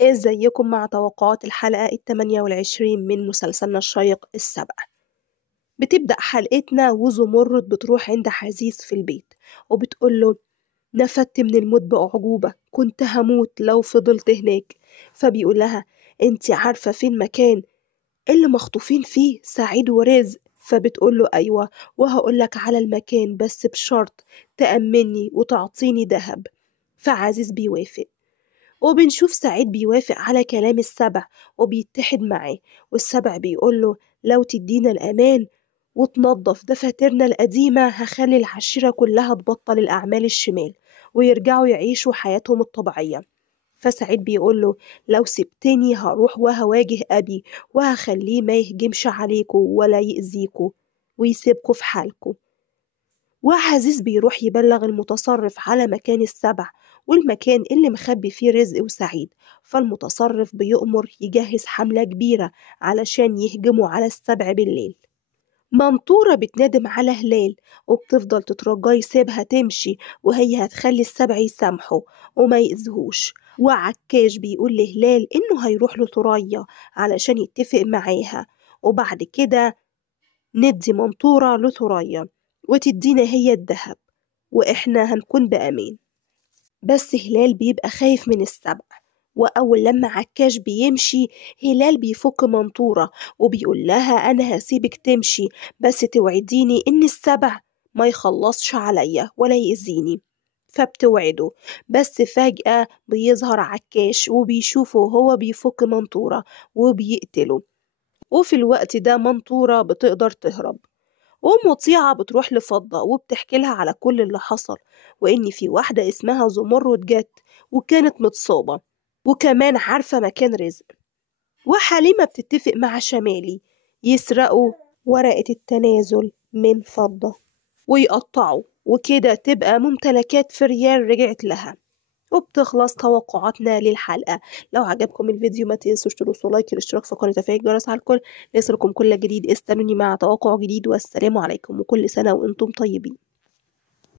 ازيكم مع توقعات الحلقة ال28 من مسلسلنا الشيق السبع. بتبدأ حلقتنا وزمرد بتروح عند حزيز في البيت وبتقوله: نفدت من الموت بأعجوبة، كنت هموت لو فضلت هناك. فبيقول لها: انتي عارفة فين مكان اللي مخطوفين فيه سعيد ورزق؟ فبتقوله: أيوة، وهقولك على المكان بس بشرط تأمني وتعطيني دهب. فعزيز بيوافق، وبنشوف سعيد بيوافق على كلام السبع وبيتحد معاه. والسبع بيقوله: لو تدينا الأمان وتنظف دفاترنا القديمة هخلي العشيرة كلها تبطل الأعمال الشمال ويرجعوا يعيشوا حياتهم الطبيعية. فسعيد بيقوله: لو سبتني هروح وهواجه أبي وهخليه ما يهجمش عليكوا ولا يأذيكوا ويسيبكوا في حالكوا. وعزيز بيروح يبلغ المتصرف على مكان السبع والمكان اللي مخبي فيه رزق وسعيد. فالمتصرف بيؤمر يجهز حملة كبيرة علشان يهجموا على السبع بالليل. منطورة بتنادم على هلال وبتفضل تترجاه يسيبها تمشي وهي هتخلي السبع يسامحوا وما يأذهوش. وعكاش بيقول لهلال إنه هيروح لثريا علشان يتفق معاها، وبعد كده ندي منطورة لثريا وتدينا هي الذهب وإحنا هنكون بأمان. بس هلال بيبقى خايف من السبع، وأول لما عكاش بيمشي هلال بيفك منطورة وبيقول لها: أنا هسيبك تمشي بس توعديني إن السبع ما يخلصش عليا ولا يأذيني. فبتوعده، بس فجأة بيظهر عكاش وبيشوفه هو بيفك منطورة وبيقتله. وفي الوقت ده منطورة بتقدر تهرب، ومطيعة بتروح لفضة وبتحكي لها على كل اللي حصل، وإن في واحدة اسمها زمرد جت وكانت متصابة وكمان عارفة مكان رزق. وحليمة بتتفق مع شمالي يسرقوا ورقة التنازل من فضة ويقطعوا، وكده تبقى ممتلكات فريال رجعت لها. وبتخلص توقعاتنا للحلقة. لو عجبكم الفيديو ما تنسوش تدوسوا لايك، الاشتراك في قناة، تفعيل الجرس على الكل ليصلكم كل جديد. استنوني مع توقع جديد، والسلام عليكم وكل سنة وانتم طيبين.